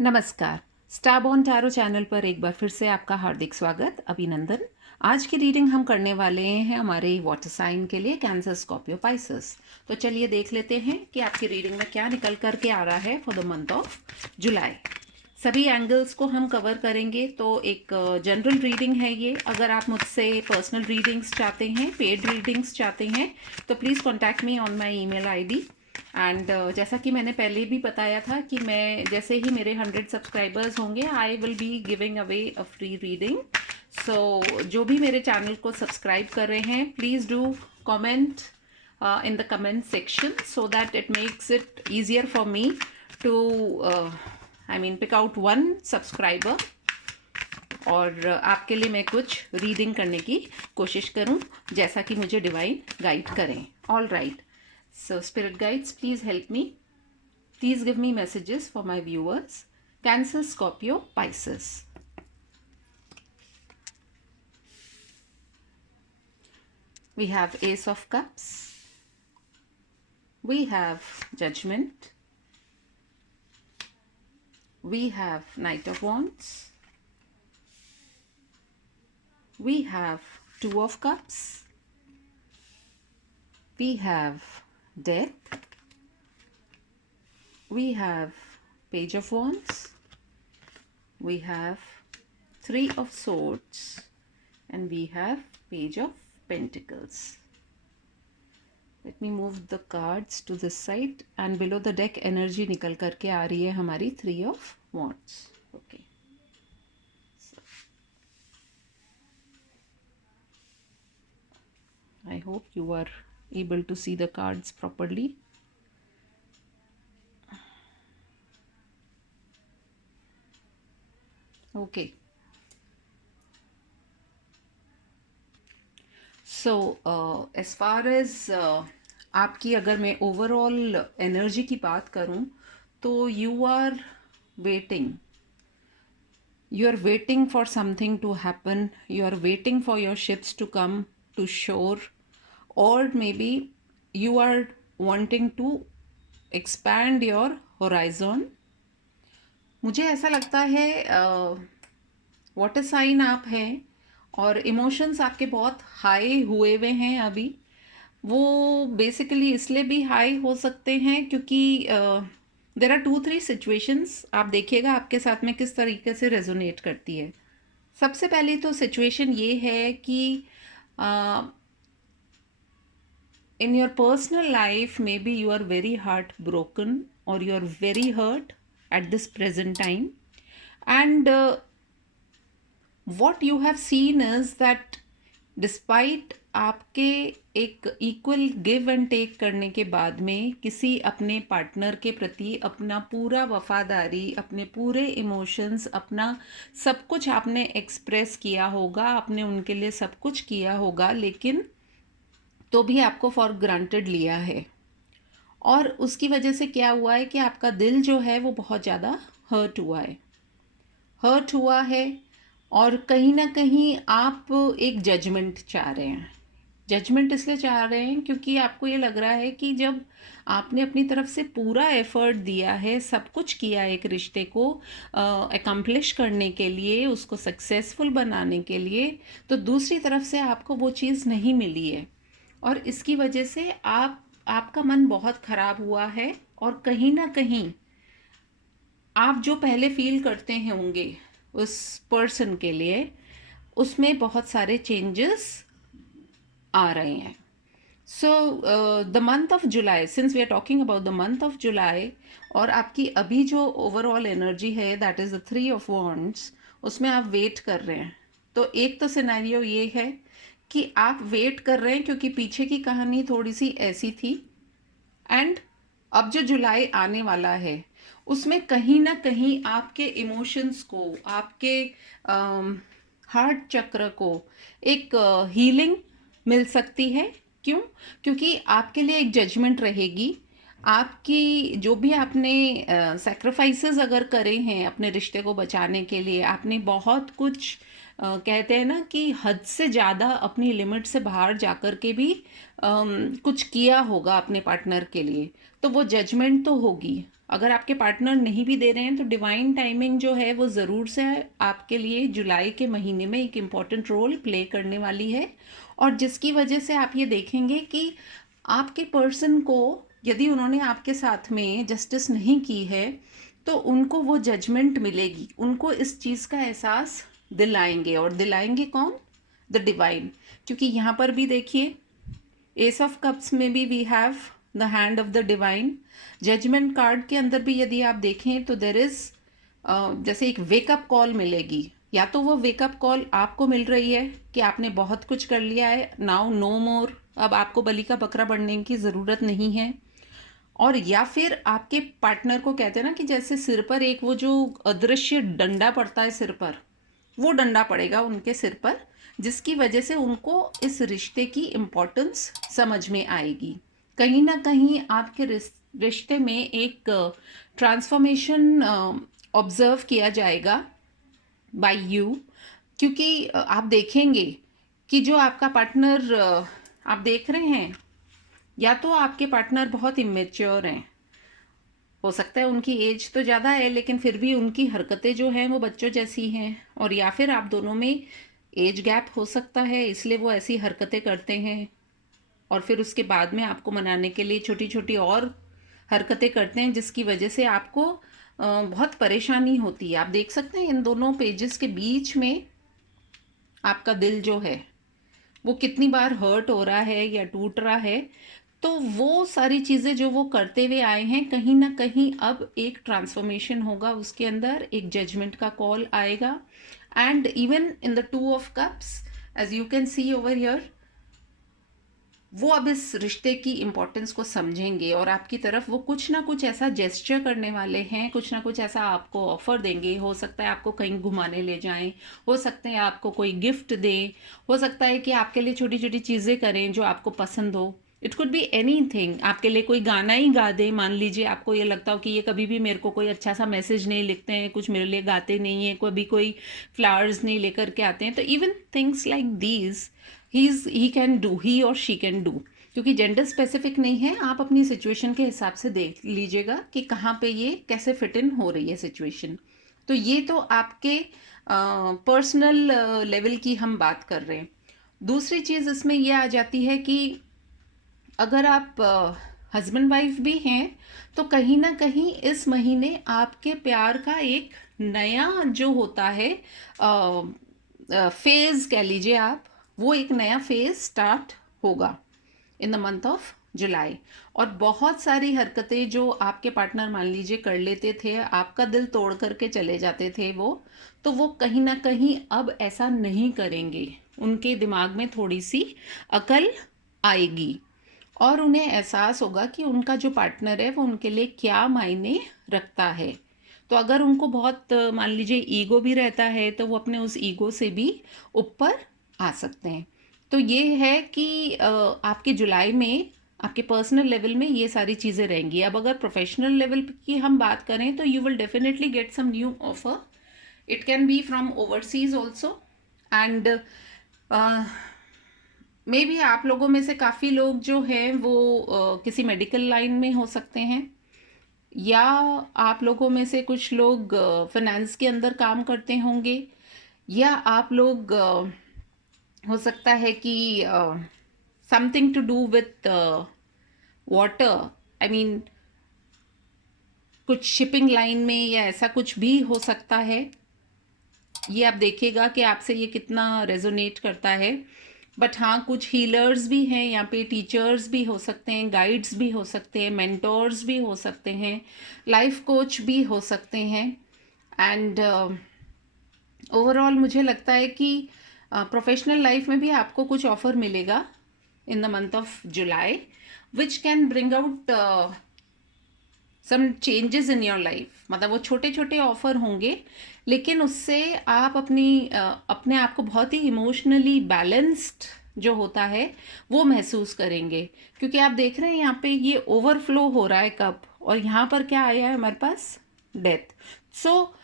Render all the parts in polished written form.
नमस्कार। स्टारबॉर्न tarot channel पर एक बार फिर से आपका हार्दिक स्वागत, अभिनंदन। आज की रीडिंग हम करने वाले हैं हमारे वाटर साइन के लिए, कैंसर, स्कॉर्पियो, पाइसेस। तो चलिए देख लेते हैं कि आपकी रीडिंग में क्या निकल कर के आ रहा है फॉर द मंथ ऑफ जुलाई। सभी एंगल्स को हम कवर करेंगे, तो एक जनरल रीडिंग है ये। अगर आप मुझसे पर्सनल रीडिंग्स चाहते हैं, पेड रीडिंग्स चाहते हैं, तो please contact me on my email ID. And जैसा कि मैंने पहले भी बताया था कि मैं जैसे ही मेरे 100 सब्सक्राइबर्स होंगे, I will be giving away a free reading. So जो भी मेरे चैनल को सब्सक्राइब कर रहे हैं, please do comment in the comment section so that it makes it easier for me to pick out one subscriber और आपके लिए मैं कुछ रीडिंग करने की कोशिश करूं जैसा कि मुझे डिवाइन गाइड करें। All right, so spirit guides, please help me. Please give me messages for my viewers. Cancer, Scorpio, Pisces. We have Ace of Cups. We have Judgment. We have Knight of Wands. We have Two of Cups. We have Death. We have Page of Wands. We have Three of Swords. And we have Page of Pentacles. Let me move the cards to this side, and below the deck energy निकल करके आ रही है हमारी Three of Wands. Okay. So, I hope you are able to see the cards properly. Okay. So as far as आपकी अगर मैं overall energy की बात करूं, तो you are waiting, you are waiting for something to happen, you are waiting for your ships to come to shore, or maybe you are wanting to expand your horizon. मुझे ऐसा लगता है water sign आप हैं और emotions आपके बहुत high हुए हुए हैं अभी। वो बेसिकली इसलिए भी हाई हो सकते हैं क्योंकि देर आर 2-3 सिचुएशंस। आप देखिएगा आपके साथ में किस तरीके से रेजोनेट करती है। सबसे पहली तो सिचुएशन ये है कि in your personal life maybe you are very heartbroken or you are very hurt at this present time, and what you have seen is that despite आपके एक इक्वल गिव एंड टेक करने के बाद में किसी अपने पार्टनर के प्रति अपना पूरा वफादारी, अपने पूरे इमोशंस, अपना सब कुछ आपने एक्सप्रेस किया होगा, आपने उनके लिए सब कुछ किया होगा, लेकिन तो भी आपको फॉर ग्रांटेड लिया है। और उसकी वजह से क्या हुआ है कि आपका दिल जो है वो बहुत ज़्यादा हर्ट हुआ है और कहीं ना कहीं आप एक जजमेंट चाह रहे हैं। जजमेंट इसलिए चाह रहे हैं क्योंकि आपको ये लग रहा है कि जब आपने अपनी तरफ से पूरा एफर्ट दिया है, सब कुछ किया एक रिश्ते को अकम्प्लिश करने के लिए, उसको सक्सेसफुल बनाने के लिए, तो दूसरी तरफ से आपको वो चीज़ नहीं मिली है और इसकी वजह से आपका मन बहुत ख़राब हुआ है। और कहीं ना कहीं आप जो पहले फील करते हैं होंगे उस पर्सन के लिए, उसमें बहुत सारे चेंजेस आ रहे हैं। So the month of July, since we are talking about the month of July, और आपकी अभी जो ओवरऑल एनर्जी है that is the 3 of wands, उसमें आप वेट कर रहे हैं। तो एक तो सिनेरियो ये है कि आप वेट कर रहे हैं क्योंकि पीछे की कहानी थोड़ी सी ऐसी थी, एंड अब जो जुलाई आने वाला है उसमें कहीं ना कहीं आपके इमोशंस को, आपके हार्ट चक्र को एक हीलिंग मिल सकती है। क्यों? क्योंकि आपके लिए एक जजमेंट रहेगी। आपकी जो भी आपने सैक्रिफाइसेस अगर करे हैं अपने रिश्ते को बचाने के लिए, आपने बहुत कुछ कहते हैं ना कि हद से ज़्यादा अपनी लिमिट से बाहर जाकर के भी कुछ किया होगा अपने पार्टनर के लिए, तो वो जजमेंट तो होगी। अगर आपके पार्टनर नहीं भी दे रहे हैं तो डिवाइन टाइमिंग जो है वो ज़रूर से आपके लिए जुलाई के महीने में एक इम्पॉर्टेंट रोल प्ले करने वाली है, और जिसकी वजह से आप ये देखेंगे कि आपके पर्सन को, यदि उन्होंने आपके साथ में जस्टिस नहीं की है तो उनको वो जजमेंट मिलेगी, उनको इस चीज़ का एहसास दिलाएंगे। और दिलाएंगे कौन? The divine. क्योंकि यहाँ पर भी देखिए, एस ऑफ कप्स में भी we have the hand of the divine. Judgement card के अंदर भी यदि आप देखें तो देर इज जैसे एक वेकअप कॉल मिलेगी, या तो वो वेकअप कॉल आपको मिल रही है कि आपने बहुत कुछ कर लिया है, नाउ नो मोर, अब आपको बलि का बकरा बनने की ज़रूरत नहीं है। और या फिर आपके पार्टनर को कहते हैं ना कि जैसे सिर पर एक वो जो अदृश्य डंडा पड़ता है सिर पर, वो डंडा पड़ेगा उनके सिर पर, जिसकी वजह से उनको इस रिश्ते की इम्पोर्टेंस समझ में आएगी। कहीं ना कहीं आपके रिश्ते में एक ट्रांसफॉर्मेशन ऑब्जर्व किया जाएगा बाय यू। क्योंकि आप देखेंगे कि जो आपका पार्टनर आप देख रहे हैं, या तो आपके पार्टनर बहुत इमेच्योर हैं, हो सकता है उनकी एज तो ज़्यादा है लेकिन फिर भी उनकी हरकतें जो हैं वो बच्चों जैसी हैं, और या फिर आप दोनों में एज गैप हो सकता है इसलिए वो ऐसी हरकतें करते हैं, और फिर उसके बाद में आपको मनाने के लिए छोटी छोटी और हरकतें करते हैं, जिसकी वजह से आपको बहुत परेशानी होती है। आप देख सकते हैं इन दोनों पेजेस के बीच में आपका दिल जो है वो कितनी बार हर्ट हो रहा है या टूट रहा है। तो वो सारी चीज़ें जो वो करते हुए आए हैं, कहीं ना कहीं अब एक ट्रांसफॉर्मेशन होगा उसके अंदर, एक जजमेंट का कॉल आएगा। And even in the two of cups, as you can see over here, वो अब इस रिश्ते की इम्पोर्टेंस को समझेंगे और आपकी तरफ वो कुछ ना कुछ ऐसा जेस्चर करने वाले हैं, कुछ ना कुछ ऐसा आपको ऑफर देंगे। हो सकता है आपको कहीं घुमाने ले जाएं, हो सकता है आपको कोई गिफ्ट दें, हो सकता है कि आपके लिए छोटी छोटी चीज़ें करें जो आपको पसंद हो। It could be any thing, आपके लिए कोई गाना ही गा दे। मान लीजिए आपको ये लगता हो कि ये कभी भी मेरे को कोई अच्छा सा मैसेज नहीं लिखते हैं, कुछ मेरे लिए गाते नहीं हैं, कभी कोई फ्लावर्स नहीं लेकर के आते हैं, तो even things like these he can do, he और शी कैन डू। क्योंकि जेंडर स्पेसिफिक नहीं है, आप अपनी सिचुएशन के हिसाब से देख लीजिएगा कि कहाँ पे ये कैसे फिट इन हो रही है सिचुएशन। तो ये तो आपके पर्सनल लेवल की हम बात कर रहे हैं। दूसरी चीज़ इसमें यह आ जाती है कि अगर आप हस्बैंड वाइफ भी हैं तो कहीं ना कहीं इस महीने आपके प्यार का एक नया जो होता है फेज़ कह लीजिए आप, वो एक नया फेज़ स्टार्ट होगा इन द मंथ ऑफ जुलाई। और बहुत सारी हरकतें जो आपके पार्टनर मान लीजिए कर लेते थे, आपका दिल तोड़ करके चले जाते थे वो, तो वो कहीं ना कहीं अब ऐसा नहीं करेंगे। उनके दिमाग में थोड़ी सी अकल आएगी और उन्हें एहसास होगा कि उनका जो पार्टनर है वो उनके लिए क्या मायने रखता है। तो अगर उनको बहुत मान लीजिए ईगो भी रहता है तो वो अपने उस ईगो से भी ऊपर आ सकते हैं। तो ये है कि आपके जुलाई में आपके पर्सनल लेवल में ये सारी चीज़ें रहेंगी। अब अगर प्रोफेशनल लेवल की हम बात करें तो you will definitely get some new offer, it can be from overseas also, and maybe आप लोगों में से काफ़ी लोग जो हैं वो किसी मेडिकल लाइन में हो सकते हैं, या आप लोगों में से कुछ लोग फाइनेंस के अंदर काम करते होंगे, या आप लोग हो सकता है कि something to do with water, I mean कुछ शिपिंग लाइन में या ऐसा कुछ भी हो सकता है। ये आप देखिएगा कि आपसे ये कितना रेजोनेट करता है। बट हाँ, कुछ हीलर्स भी हैं यहाँ पे, टीचर्स भी हो सकते हैं, गाइड्स भी हो सकते हैं, मेंटोर्स भी हो सकते हैं, लाइफ कोच भी हो सकते हैं। एंड ओवरऑल मुझे लगता है कि प्रोफेशनल लाइफ में भी आपको कुछ ऑफर मिलेगा in the month of July, which can bring out some changes in your life. मतलब वो छोटे छोटे ऑफर होंगे लेकिन उससे आप अपने आप को बहुत ही इमोशनली बैलेंस्ड जो होता है वो महसूस करेंगे। क्योंकि आप देख रहे हैं यहाँ पे ये ओवरफ्लो हो रहा है कप, और यहाँ पर क्या आया है हमारे पास? डेथ। सो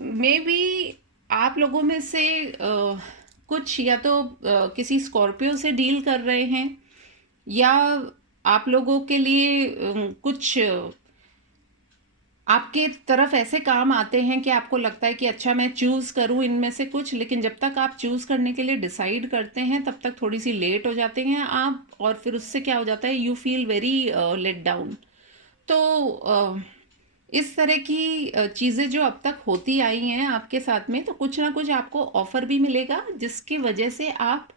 मे बी आप लोगों में से कुछ या तो किसी स्कॉर्पियो से डील कर रहे हैं, या आप लोगों के लिए कुछ आपके तरफ ऐसे काम आते हैं कि आपको लगता है कि अच्छा मैं चूज़ करूँ इनमें से कुछ, लेकिन जब तक आप चूज़ करने के लिए डिसाइड करते हैं तब तक थोड़ी सी लेट हो जाते हैं आप, और फिर उससे क्या हो जाता है, you feel very let down. तो इस तरह की चीज़ें जो अब तक होती आई हैं आपके साथ में, तो कुछ ना कुछ आपको ऑफ़र भी मिलेगा जिसकी वजह से आप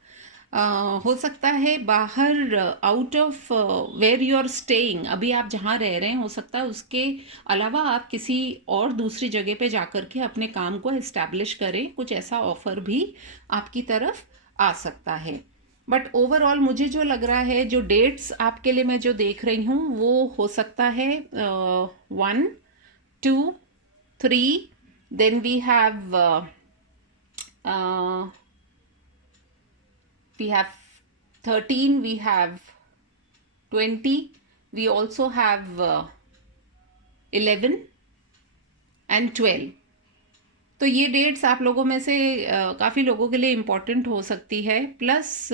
हो सकता है बाहर, out of where you are staying, अभी आप जहाँ रह रहे हैं, हो सकता है उसके अलावा आप किसी और दूसरी जगह पे जाकर के अपने काम को इस्टेब्लिश करें, कुछ ऐसा ऑफ़र भी आपकी तरफ आ सकता है। बट ओवरऑल मुझे जो लग रहा है, जो डेट्स आपके लिए मैं जो देख रही हूँ, वो हो सकता है 1, 2, 3, then uh, we have 13, we have 20, we also have 11 and 12। तो ये डेट्स आप लोगों में से काफ़ी लोगों के लिए इम्पोर्टेंट हो सकती है। प्लस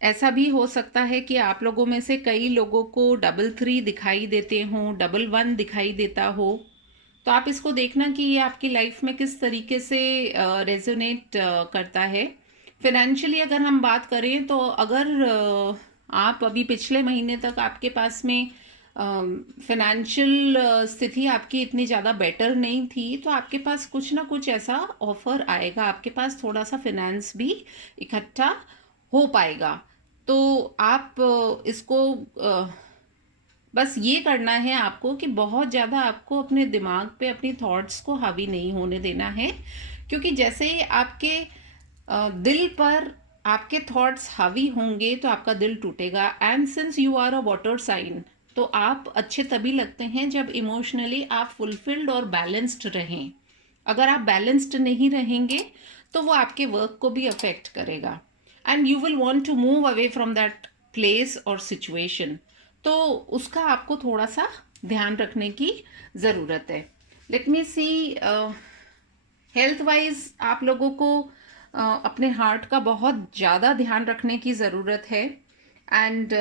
ऐसा भी हो सकता है कि आप लोगों में से कई लोगों को 33 दिखाई देते हों, 11 दिखाई देता हो। तो आप इसको देखना कि ये आपकी लाइफ में किस तरीके से रेजोनेट करता है। फिनेंशियली अगर हम बात करें, तो अगर आप अभी पिछले महीने तक आपके पास में फिनेंशियल स्थिति आपकी इतनी ज़्यादा बेटर नहीं थी, तो आपके पास कुछ ना कुछ ऐसा ऑफर आएगा, आपके पास थोड़ा सा फिनेंस भी इकट्ठा हो पाएगा। तो आप इसको बस ये करना है आपको कि बहुत ज़्यादा आपको अपने दिमाग पे अपनी थॉट्स को हावी नहीं होने देना है, क्योंकि जैसे ही आपके दिल पर आपके थॉट्स हावी होंगे तो आपका दिल टूटेगा। And since you are a water sign, तो आप अच्छे तभी लगते हैं जब इमोशनली आप फुलफिल्ड और बैलेंस्ड रहें। अगर आप बैलेंस्ड नहीं रहेंगे तो वो आपके वर्क को भी अफेक्ट करेगा, and you will want to move away from that place और सिचुएशन। तो उसका आपको थोड़ा सा ध्यान रखने की ज़रूरत है। लेट मी सी, हेल्थ वाइज आप लोगों को अपने हार्ट का बहुत ज़्यादा ध्यान रखने की ज़रूरत है। एंड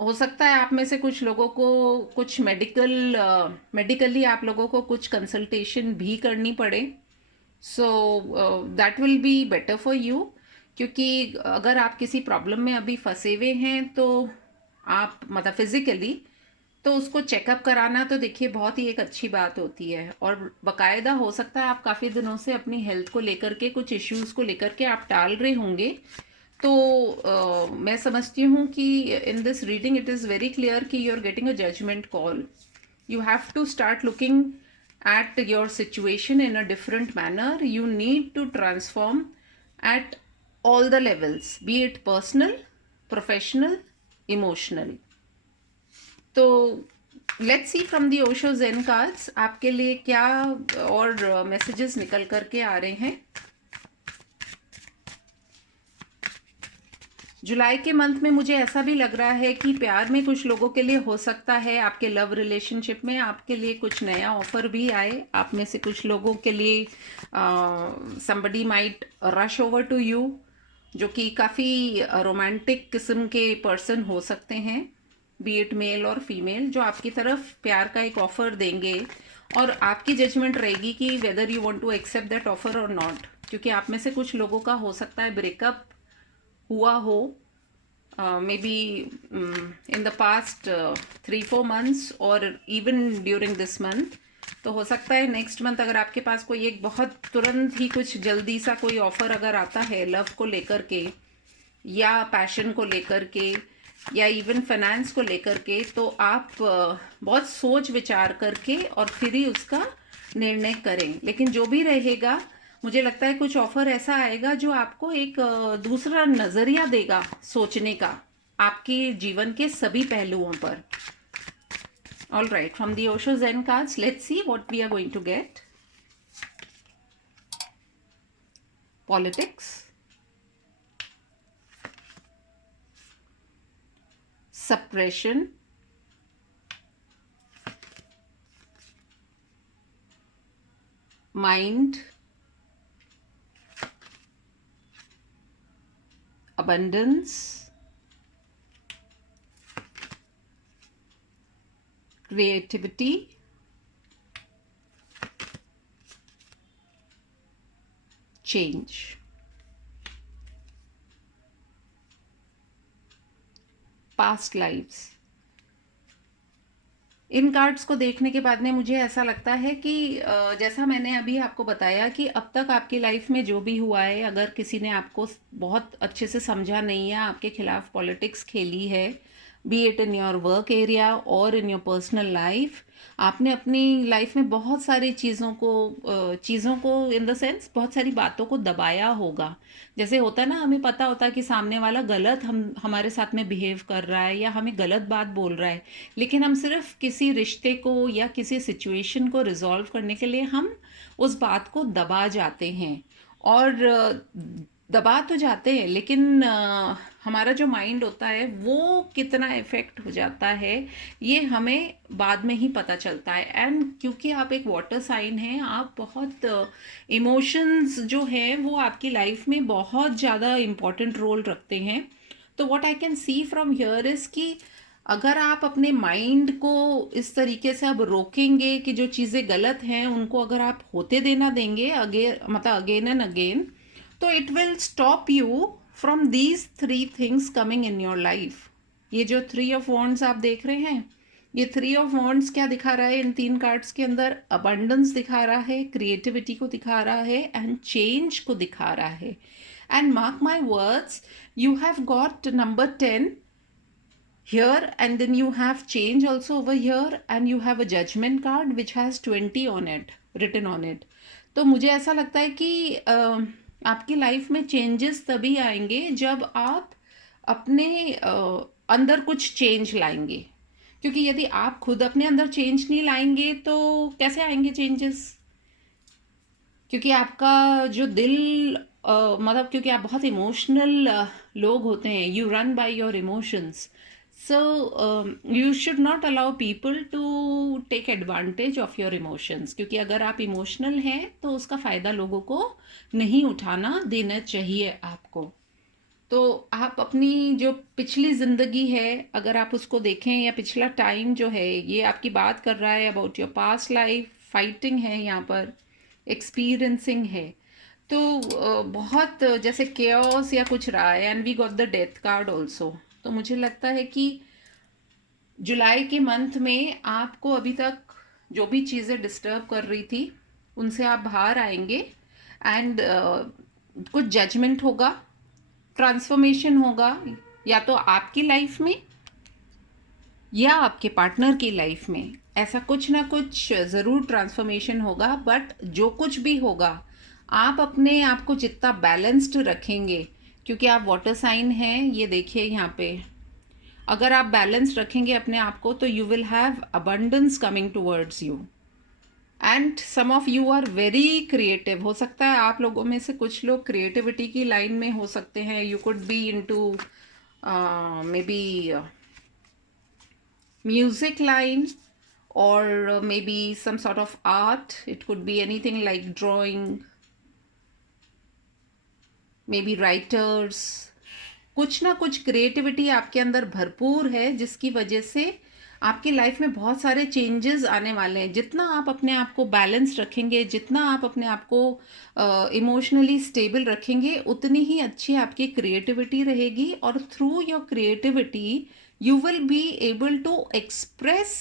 हो सकता है आप में से कुछ लोगों को कुछ मेडिकली आप लोगों को कुछ कंसल्टेशन भी करनी पड़े। So that will be better for you, क्योंकि अगर आप किसी प्रॉब्लम में अभी फंसे हुए हैं, तो आप मतलब फिजिकली, तो उसको चेकअप कराना तो देखिए बहुत ही एक अच्छी बात होती है। और बकायदा हो सकता है आप काफ़ी दिनों से अपनी हेल्थ को लेकर के, कुछ इश्यूज को लेकर के आप टाल रहे होंगे। तो मैं समझती हूँ कि in this reading it is very clear कि you are getting a judgement call. You have to start looking at your situation in a different manner. You need to transform at all the levels, be it personal, professional, emotional. तो let's see from the Osho Zen cards आपके लिए क्या और messages निकल करके आ रहे हैं। जुलाई के मंथ में मुझे ऐसा भी लग रहा है कि प्यार में कुछ लोगों के लिए हो सकता है, आपके लव रिलेशनशिप में आपके लिए कुछ नया ऑफर भी आए। आप में से कुछ लोगों के लिए somebody might rush over to you, जो कि काफ़ी रोमांटिक किस्म के पर्सन हो सकते हैं, बी इट मेल और फीमेल, जो आपकी तरफ प्यार का एक ऑफर देंगे। और आपकी जजमेंट रहेगी कि whether you want to accept that offer और नॉट, क्योंकि आप में से कुछ लोगों का हो सकता है ब्रेकअप हुआ हो, may be in the past 3-4 months और इवन ड्यूरिंग दिस मंथ। तो हो सकता है नेक्स्ट मंथ अगर आपके पास कोई एक बहुत तुरंत ही कुछ जल्दी सा कोई ऑफर अगर आता है लव को लेकर के, या पैशन को लेकर के, या इवन फाइनेंस को लेकर के, तो आप बहुत सोच विचार करके और फिर ही उसका निर्णय करें। लेकिन जो भी रहेगा, मुझे लगता है कुछ ऑफर ऐसा आएगा जो आपको एक दूसरा नज़रिया देगा सोचने का, आपके जीवन के सभी पहलुओं पर। All right, from the Osho Zen cards let's see what we are going to get. Politics, suppression, mind, abundance, creativity, change. Past lives. इन कार्ड्स को देखने के बाद में मुझे ऐसा लगता है कि जैसा मैंने अभी आपको बताया कि अब तक आपकी लाइफ में जो भी हुआ है, अगर किसी ने आपको बहुत अच्छे से समझा नहीं है, आपके खिलाफ पॉलिटिक्स खेली है, B it in your work area और इन योर पर्सनल लाइफ, आपने अपनी लाइफ में बहुत सारी चीज़ों को इन द सेंस बहुत सारी बातों को दबाया होगा। जैसे होता है ना, हमें पता होता है कि सामने वाला गलत हमारे साथ में बिहेव कर रहा है या हमें गलत बात बोल रहा है, लेकिन हम सिर्फ किसी रिश्ते को या किसी सिचुएशन को रिजॉल्व करने के लिए हम उस बात को दबा जाते हैं। और दबा तो जाते हैं, लेकिन हमारा जो माइंड होता है वो कितना इफ़ेक्ट हो जाता है ये हमें बाद में ही पता चलता है। एंड क्योंकि आप एक वाटर साइन हैं, आप बहुत इमोशंस जो हैं वो आपकी लाइफ में बहुत ज़्यादा इम्पोर्टेंट रोल रखते हैं। तो what I can see from here is कि अगर आप अपने माइंड को इस तरीके से अब रोकेंगे कि जो चीज़ें गलत हैं उनको अगर आप होते देना देंगे अगेन एंड अगेन, तो it will stop you from these 3 things coming in your life. ये जो 3 ऑफ वॉन्ड्स आप देख रहे हैं, ये 3 ऑफ वॉन्ड्स क्या दिखा रहा है इन 3 कार्ड्स के अंदर? अबंडेंस दिखा रहा है, क्रिएटिविटी को दिखा रहा है एंड चेंज को दिखा रहा है। And mark my words, you have got number 10 here, and then you have change also over here, and you have a judgment card which has 20 on it, written on it. तो मुझे ऐसा लगता है कि आपकी लाइफ में changes तभी आएंगे जब आप अपने अंदर कुछ चेंज लाएंगे, क्योंकि यदि आप खुद अपने अंदर चेंज नहीं लाएंगे तो कैसे आएंगे चेंजेस? क्योंकि आपका जो दिल क्योंकि आप बहुत इमोशनल लोग होते हैं, you run by your emotions, so you should not allow people to take advantage of your emotions, क्योंकि अगर आप इमोशनल हैं तो उसका फ़ायदा लोगों को नहीं उठाना देना चाहिए आपको। तो आप अपनी जो पिछली ज़िंदगी है अगर आप उसको देखें, या पिछला टाइम जो है ये आपकी बात कर रहा है about your past life, fighting है यहाँ पर, एक्सपीरियंसिंग है। तो बहुत जैसे केओस या कुछ रहा है, and we got the death card also. तो मुझे लगता है कि जुलाई के मंथ में आपको अभी तक जो भी चीज़ें डिस्टर्ब कर रही थी उनसे आप बाहर आएंगे, एंड कुछ जजमेंट होगा, ट्रांसफॉर्मेशन होगा, या तो आपकी लाइफ में या आपके पार्टनर की लाइफ में। ऐसा कुछ ना कुछ ज़रूर ट्रांसफॉर्मेशन होगा, बट जो कुछ भी होगा आप अपने आप को जितना बैलेंस्ड रखेंगे, क्योंकि आप वाटर साइन हैं, ये देखिए यहाँ पे, अगर आप बैलेंस रखेंगे अपने आप को तो you will have abundance coming towards you. And some of you are very creative. हो सकता है आप लोगों में से कुछ लोग क्रिएटिविटी की लाइन में हो सकते हैं। You could be into may be music line, or maybe some sort of art. It could be anything like drawing, maybe writers. कुछ ना कुछ क्रिएटिविटी आपके अंदर भरपूर है, जिसकी वजह से आपकी लाइफ में बहुत सारे चेंजेस आने वाले हैं। जितना आप अपने आप को बैलेंस रखेंगे, जितना आप अपने आप को इमोशनली स्टेबल रखेंगे, उतनी ही अच्छी आपकी क्रिएटिविटी रहेगी, और through your creativity you will be able to express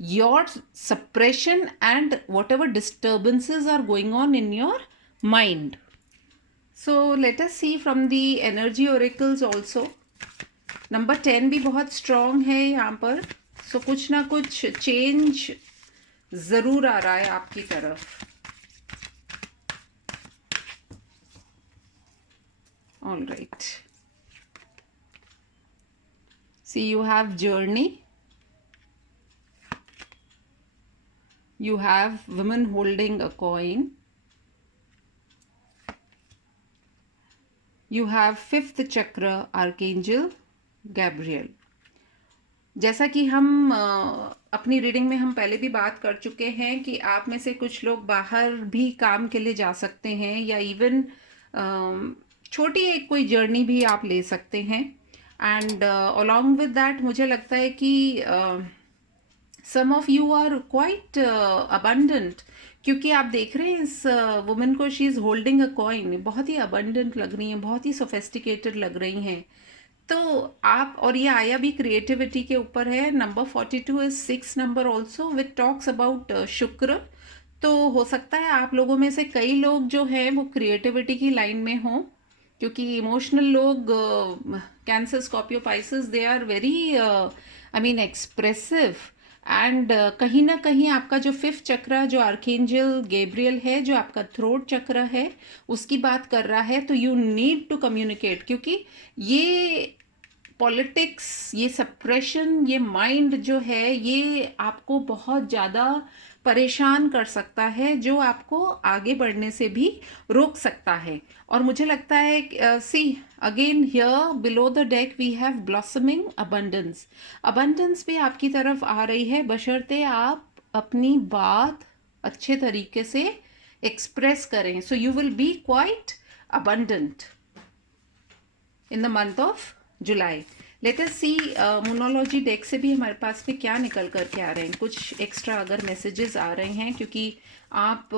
your suppression and whatever disturbances are going on in your mind. So let us see from the energy oracles also. Number 10 भी बहुत strong है यहाँ पर। सो कुछ ना कुछ change ज़रूर आ रहा है आपकी तरफ। All right, see you have journey, you have women holding a coin, you have 5th chakra archangel Gabriel। जैसा कि हम अपनी रीडिंग में हम पहले भी बात कर चुके हैं कि आप में से कुछ लोग बाहर भी काम के लिए जा सकते हैं, या इवन छोटी एक कोई जर्नी भी आप ले सकते हैं। एंड अलॉन्ग विद दैट मुझे लगता है कि some of you are quite abundant, क्योंकि आप देख रहे हैं इस वुमेन को, she is holding a coin, बहुत ही अबंडेंट लग रही हैं, बहुत ही सोफेस्टिकेटेड लग रही हैं। तो आप, और ये आया भी क्रिएटिविटी के ऊपर है। Number 42 is 6 number also which talks about शुक्र। तो हो सकता है आप लोगों में से कई लोग जो हैं वो क्रिएटिविटी की लाइन में हों, क्योंकि इमोशनल लोग, Cancer, Scorpio, Pisces, they are very I mean expressive. And कहीं ना कहीं आपका जो फिफ्थ चक्र, जो आर्कएंजल गैब्रियल है, जो आपका थ्रोट चक्र है, उसकी बात कर रहा है। तो यू नीड टू कम्युनिकेट, क्योंकि ये पॉलिटिक्स, ये सप्रेशन, ये माइंड जो है, ये आपको बहुत ज़्यादा परेशान कर सकता है, जो आपको आगे बढ़ने से भी रोक सकता है। और मुझे लगता है, see again here below the deck we have blossoming abundance. Abundance भी आपकी तरफ आ रही है, बशर्ते आप अपनी बात अच्छे तरीके से एक्सप्रेस करें। So you will be quite abundant in the month of July. Let us see monology deck से भी हमारे पास में क्या निकल कर के आ रहे हैं, कुछ एक्स्ट्रा अगर मैसेजेस आ रहे हैं, क्योंकि आप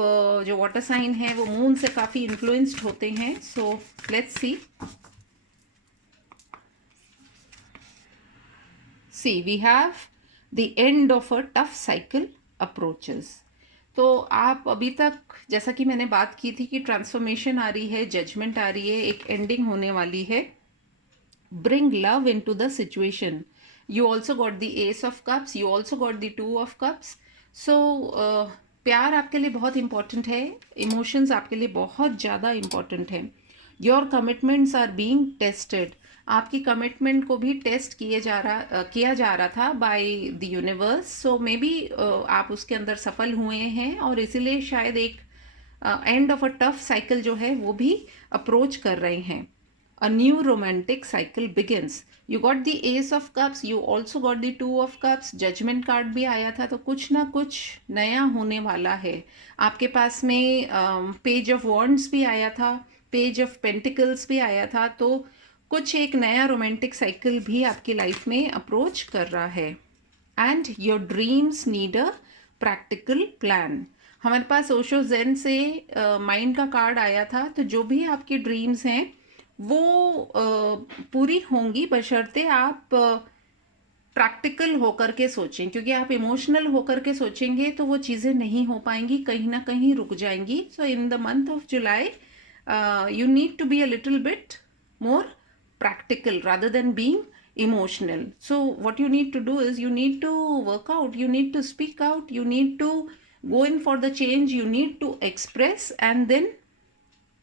जो वाटर साइन है वो मून से काफ़ी इन्फ्लुएंस्ड होते हैं। So let's see we have the end of a tough cycle approaches. तो आप अभी तक, जैसा कि मैंने बात की थी कि ट्रांसफॉर्मेशन आ रही है, जजमेंट आ रही है, एक एंडिंग होने वाली है। Bring love into the situation. You also got the ace of cups, you also got the two of cups. So प्यार आपके लिए बहुत इंपॉर्टेंट है, इमोशंस आपके लिए बहुत ज़्यादा इंपॉर्टेंट है। Your commitments are being tested. आपकी कमिटमेंट को भी टेस्ट किया जा रहा था by the universe. So maybe आप उसके अंदर सफल हुए हैं, और इसीलिए शायद एक and of a tough cycle जो है वो भी अप्रोच कर रहे हैं। A new romantic cycle begins. You got the ace of cups, you also got the two of cups, judgment card भी आया था। तो कुछ ना कुछ नया होने वाला है। आपके पास में पेज ऑफ वॉन्ड्स भी आया था, पेज ऑफ पेंटिकल्स भी आया था। तो कुछ एक नया रोमांटिक साइकिल भी आपकी लाइफ में अप्रोच कर रहा है। And your dreams need a practical plan. हमारे पास ओशो जेन से माइंड का कार्ड आया था। तो जो भी आपकी ड्रीम्स हैं वो पूरी होंगी, बशर्ते आप प्रैक्टिकल होकर के सोचें, क्योंकि आप इमोशनल होकर के सोचेंगे तो वो चीज़ें नहीं हो पाएंगी, कहीं ना कहीं रुक जाएंगी। So in the month of July you need to be a little bit more practical rather than being emotional. So what you need to do is you need to work out, you need to speak out, you need to go in for the change, you need to express, and then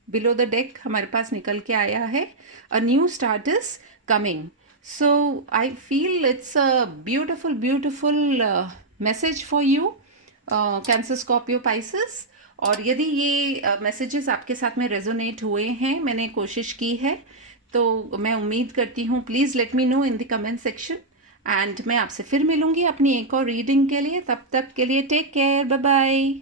below the deck हमारे पास निकल के आया है, a new start is coming. So I feel it's a beautiful beautiful message for you cancer, Scorpio, Pisces. और यदि ये messages आपके साथ में रेजोनेट हुए हैं, मैंने कोशिश की है, तो मैं उम्मीद करती हूँ, please let me know in the comment section. And मैं आपसे फिर मिलूँगी अपनी एक और रीडिंग के लिए। तब तक के लिए टेक केयर, बाय बाय।